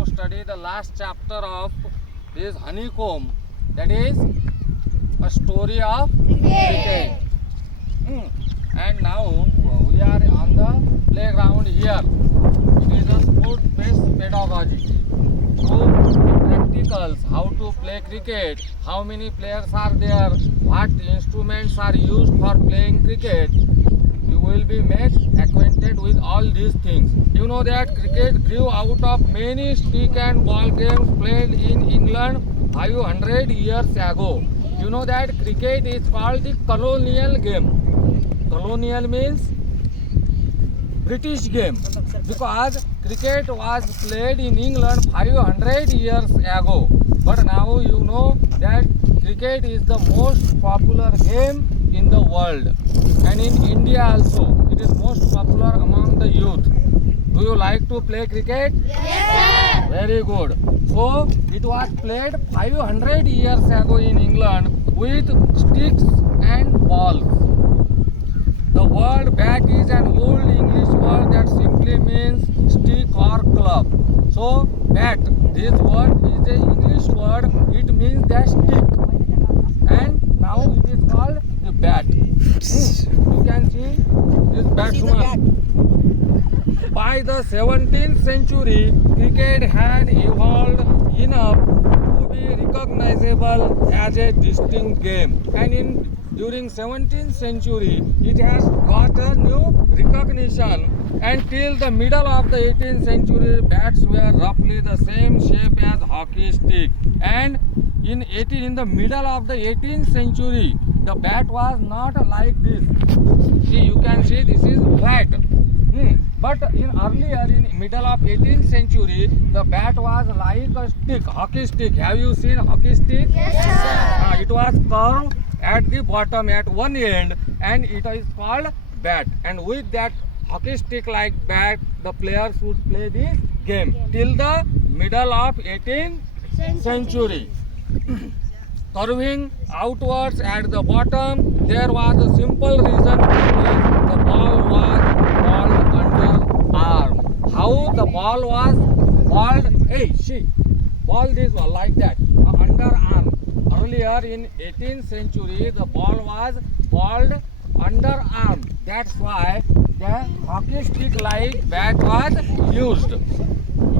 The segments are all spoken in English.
to study the last chapter of this honeycomb, that is a story of cricket. And now we are on the playground here. It is a sport-based pedagogy. So practicals, how to play cricket, how many players are there, what instruments are used for playing cricket. You will be made acquainted with all these things. You know that cricket grew out of many stick and ball games played in England 500 years ago. You know that cricket is called the colonial game. Colonial means British game, because cricket was played in England 500 years ago. But now you know that cricket is the most popular game in the world, and in India also it is most popular among the youth. Do you like to play cricket? Yes. Very good. So it was played 500 years ago in England with sticks and balls. The word bat is an old English word that simply means stick or club. So bat, this word is an English word. It means the stick, and now it is called the bat. You can see this batsman. By the 17th century, cricket had evolved enough to be recognizable as a distinct game, and during 17th century it has got a new recognition. Until the middle of the 18th century, bats were roughly the same shape as hockey stick, and in the middle of the 18th century the bat was not like this. See, you can see this is flat. But earlier in middle of 18th century, the bat was like a stick, hockey stick. Have you seen hockey stick? Yes, sir. It was curved at the bottom at one end, and it is called bat. And with that hockey stick like bat, the players would play this game till the middle of 18th century. Curving outwards at the bottom, there was a simple reason because the ball was balled under arm. How the ball was balled? Ball this one like that, under arm. Earlier in 18th century, the ball was balled under arm. That's why the hockey stick like bat was used.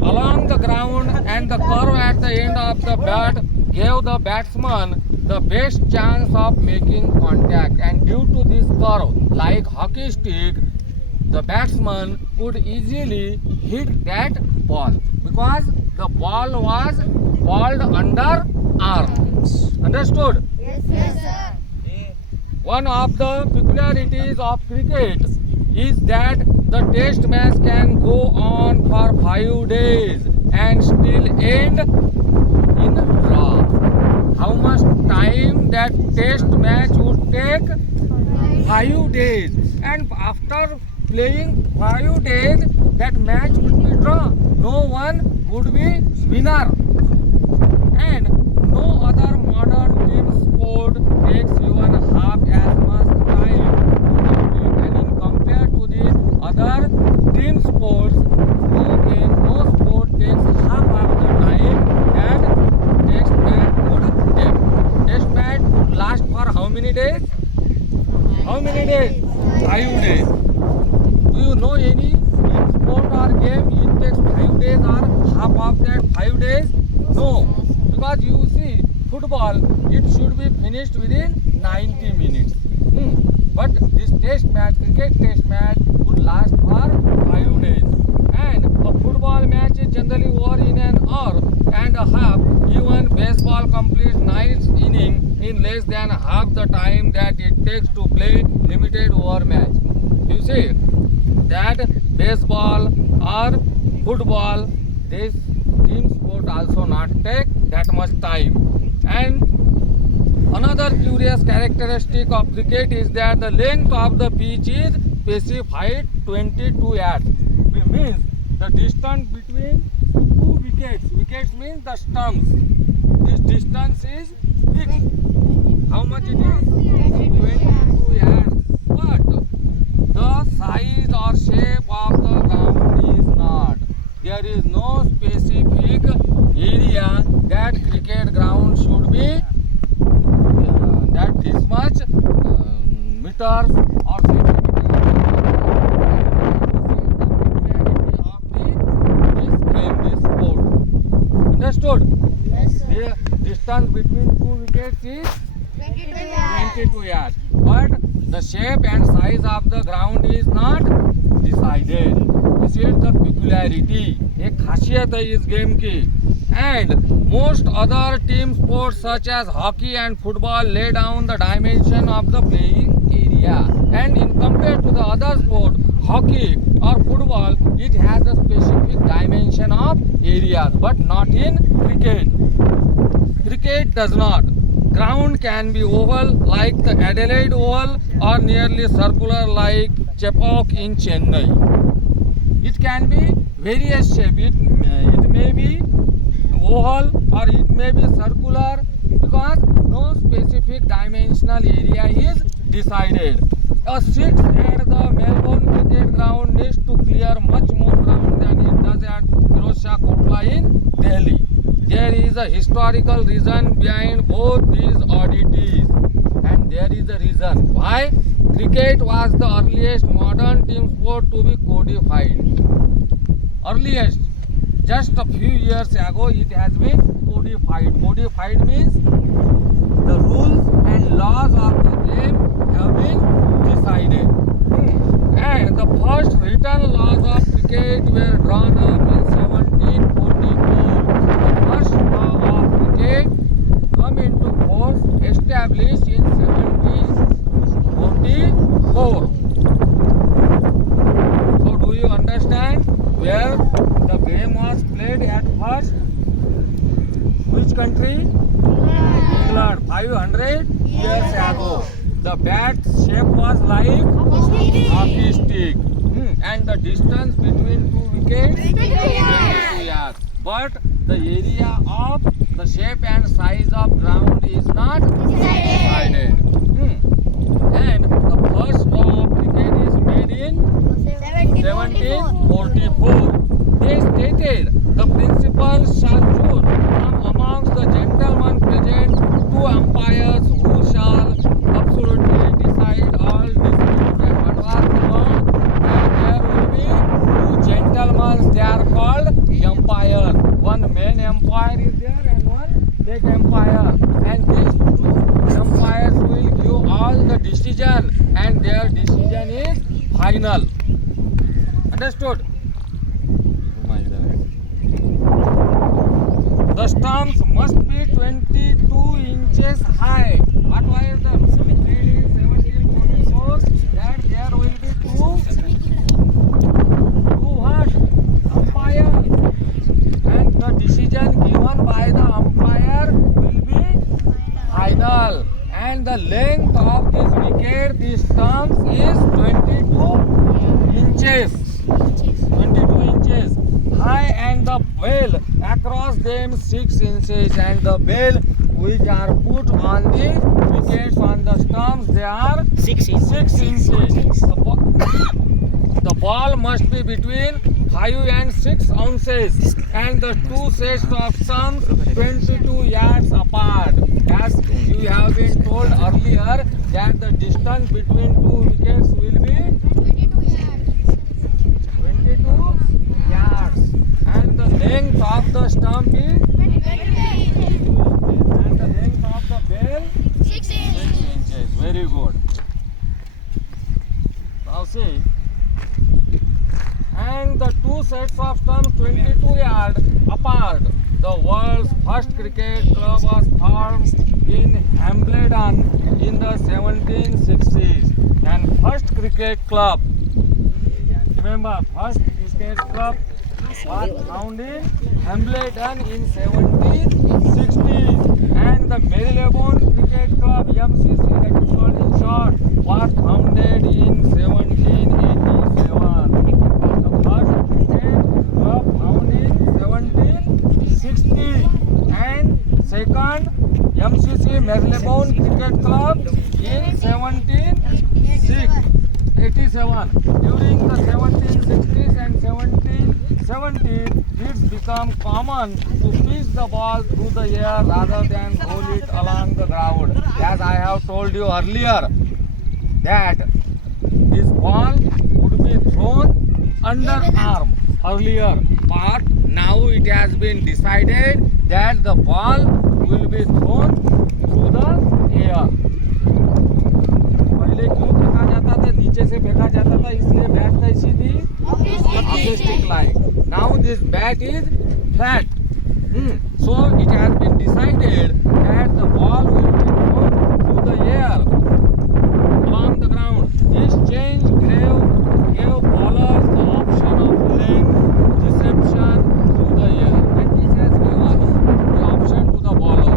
Along the ground, and the curve at the end of the bat gave the batsman the best chance of making contact, and due to this curve like hockey stick, the batsman could easily hit that ball because the ball was balled under arm. Understood? Yes, sir. One of the peculiarities of cricket is that the test match can go on for 5 days and still end in draw. How much time that test match would take? 5 days. And after playing 5 days, that match would be draw. No one would be winner. And no other modern team sport takes even half as much time to complete. And in compared to the other team sports, no sport takes half of the time that test match would take. Test match would last for how many days? How many days? 5 days. Do you know any team sport or game it takes 5 days or half of that 5 days? No. Because you see, football, it should be finished within 90 minutes. But this test match, cricket test match, would last for 5 days. And a football match is generally over in an hour and a half. Even baseball completes 9 innings in less than half the time that it takes to play limited over match. You see that baseball or football, this team sport also not take that much time. And another curious characteristic of cricket is that the length of the pitch is specified 22 yards. It means the distance between two wickets. Wickets means the stumps. This distance is fixed. How much it is? 22 yards. But the size or shape of the ground is not. there is no specific area that cricket ground should be that this much meters or this sport. Understood? Yes, sir. The distance between two wickets is 22 yards. 22 yards. But the shape and size of the ground is not decided. This is the peculiarity. एक खासियत है इस game की. And most other team sports such as hockey and football lay down the dimension of the playing area. And in compared to the other sport, hockey or football, it has a specific dimension of areas, but not in cricket. Cricket does not. Ground can be oval like the Adelaide Oval or nearly circular like Chepauk in Chennai. It can be various shape. It may be oval or it may be circular because no specific dimensional area is decided. A six at the Melbourne cricket ground needs to clear much more ground than it does at Firozshah Kotla in Delhi. There is a historical reason behind both these oddities, and there is a reason why cricket was the earliest modern team sport to be codified. Earliest, just a few years ago, it has been codified. Codified means the rules and laws of the game have been decided. And the first written laws of cricket were drawn up in 1744. The first law of cricket come into force established in 1744. So do you understand where the game was played at first? Which country? England. 500 years ago. The bat shape was like hockey stick. And the distance between two wickets 22 yards. But the area of the shape and size of ground is not decided. And the first law of cricket is made in 1744. They stated the principal shall choose from amongst the gentlemen present two umpires who shall absolutely decide all disputes. And what was the law? That there will be two gentlemen, they are called umpires. One main umpire is there and one leg umpire. And these two umpires will give all the decision and their decision is final. Understood? The stumps must be 22 inches high. What was the rule made in 1744? That there will be two what? Umpires. And the decision given by the umpire will be final. And the length of this wicket, these stumps is 22 inches. 22 inches high, and the bell across them 6 inches, and the bell which are put on the wickets on the stumps, they are 6 inches. The ball must be between 5 and 6 ounces, and the two sets of stumps 22 yards apart. As you have been told earlier that the distance between two wickets will be 22 yards, and the length of the stump is 22 inches, and the length of the bell 6 inches. Very good. Now see, and the two sets of stumps 22 yards apart. The world's first cricket club was formed in Hambledon in the 1760s, and first cricket club, remember, first cricket club was found in Hambledon in 1760, and the Marylebone Cricket Club (MCC), that is called in short, was founded in 1787. The first cricket club found in 1760, and second MCC Marylebone Cricket Club in 1787. During the 1760s and 1770s, 17, it's become common to pitch the ball through the air rather than roll it along the ground. As I have told you earlier, that this ball would be thrown under arm earlier, but now it has been decided that the ball will be thrown through the air. पहले क्यों फेंका जाता था, नीचे से फेंका जाता था, इसलिए बैट कैसी थी, artistic like. Now this bat is flat. So it has been decided that the ball will be thrown through the air along the ground. This change gave bowlers the option of length, deception through the air, and this has given the option to the bowler.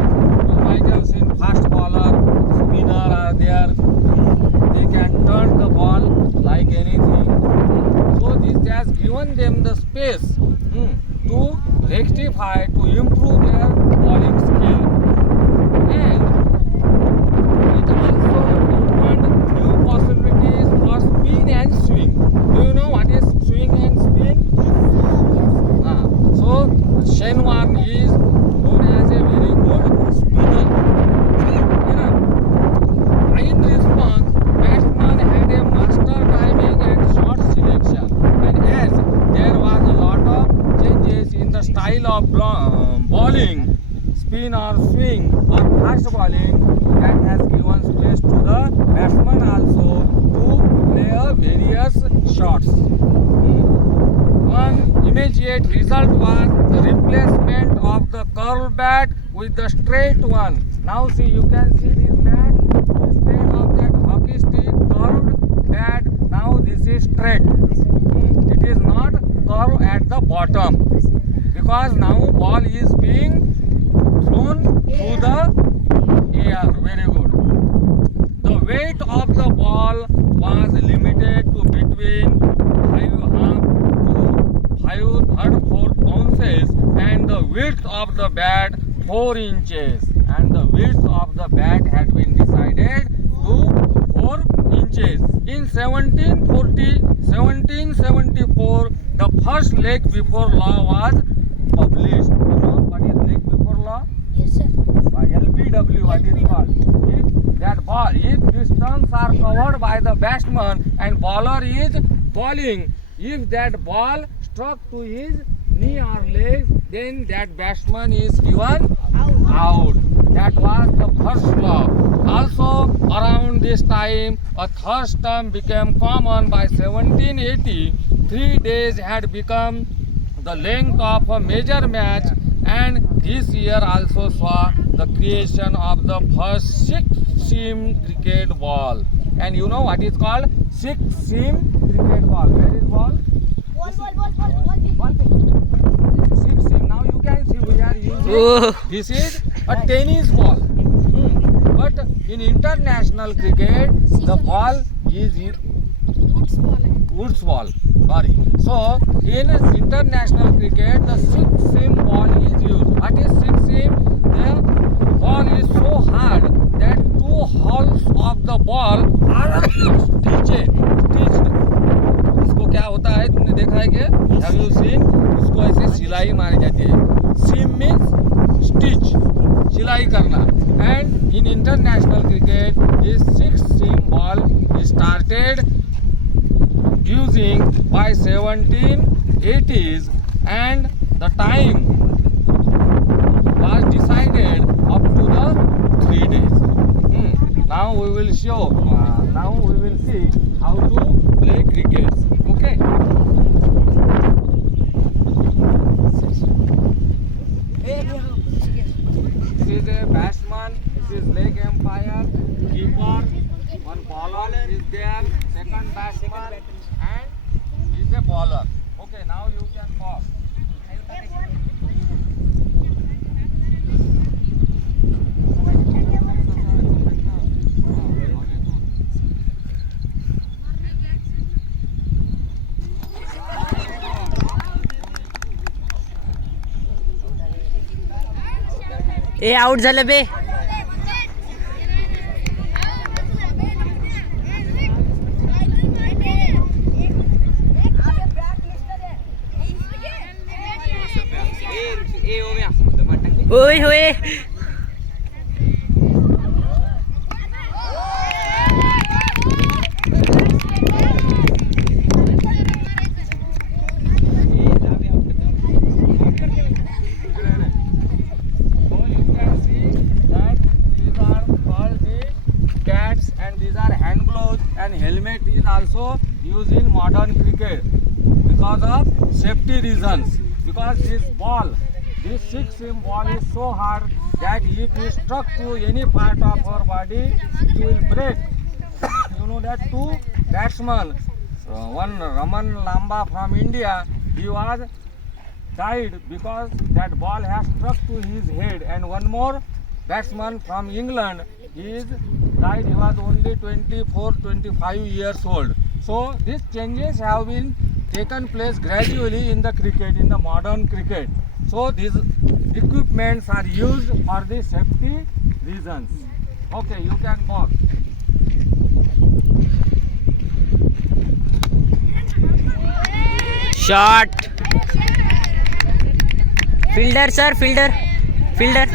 You might have seen fast bowler, spinner are there. They can turn the ball like anything. So this has given them the space to rectify, to improve their bowling skill. And it also opened new possibilities for spin and swing. Do you know what is swing and spin? So Shane Warne is known as a very good spinner. In response, batsman had a master timing and shot selection, and as there was a lot of changes in the style of bowling, spin or swing or fast bowling, that has given space to the batsman also to play a various shots. One immediate result was the replacement of the curl bat with the straight one. Now see, you can see this bat. Instead of that hockey stick curved bat, now this is straight. It is not curved at the bottom, because now ball is being thrown through the air. Very good. The weight of the ball was limited to between 5.5 to 5.34 ounces, and the width of the bat 4 inches. And the width of the bat had been decided to 4 inches. In 1774, the first leg before law was published. You know what is leg before law? Yes, sir. LBW, what is called? If these terms are covered by the batsman and bowler is bowling, if that ball struck to his knee or leg, then that batsman is given out. That was the first law. Also, around this time, a third term became common. By 1780, 3 days had become the length of a major match, and this year also saw the creation of the first six-seam cricket ball. And you know what is called six-seam cricket ball? Where is ball? Ball. Six-seam. Now you can see we are using. This is a tennis ball. But in international cricket, the ball is woods ball. Sorry. So in international cricket, the six-seam ball is used. What is six-seam? The ball is so hard that 2 holes of the ball are stitched. इसको क्या होता है, तुमने देखा है क्या? Have you seen? उसको ऐसे सिलाई मारी जाती है. Seam means stitch, सिलाई करना. And in international cricket, this six-seam ball is started using by 1780s, and the time was decided up to the 3 days. Now we will see how to play cricket. Okay. This is a batsman, this is leg umpire, keeper, one bowler is there, second batsman, and is a bowler. Okay, now you can pause. A out झालं बे. ओय होय So you can see that these are called the pads and these are hand gloves, and helmet is also used in modern cricket because of safety reasons. Because this 6-seam ball is so hard that if it struck to any part of our body, it will break. You know that two batsmen, one Raman Lamba from India, he was died because that ball has struck to his head, and one more batsman from England, he died, he was only 24-25 years old. So these changes have been taken place gradually in the cricket, in the modern cricket. So these equipments are used for the safety reasons. Okay, you can walk. Shot fielder sir fielder fielder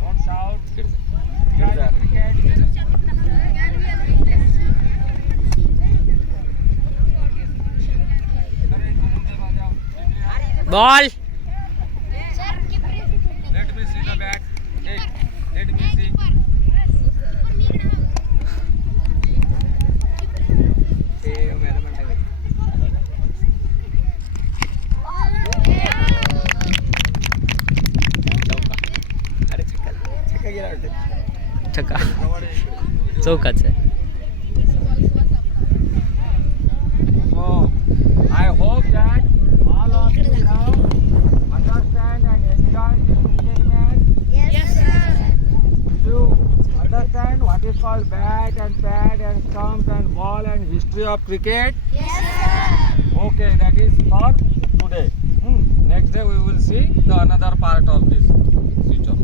Don't shout. Enjoy the cricket. Ball Let me see the bat. Hey, let me see. छक्का चौकाच आहे So, I hope that all of you have understand and enjoy this cricket match. Yes, sir. You understand what is called bat and pad and stumps and ball and history of cricket? Yes, sir. Okay, that is for today. Next day we will see the another part of this. Switch off.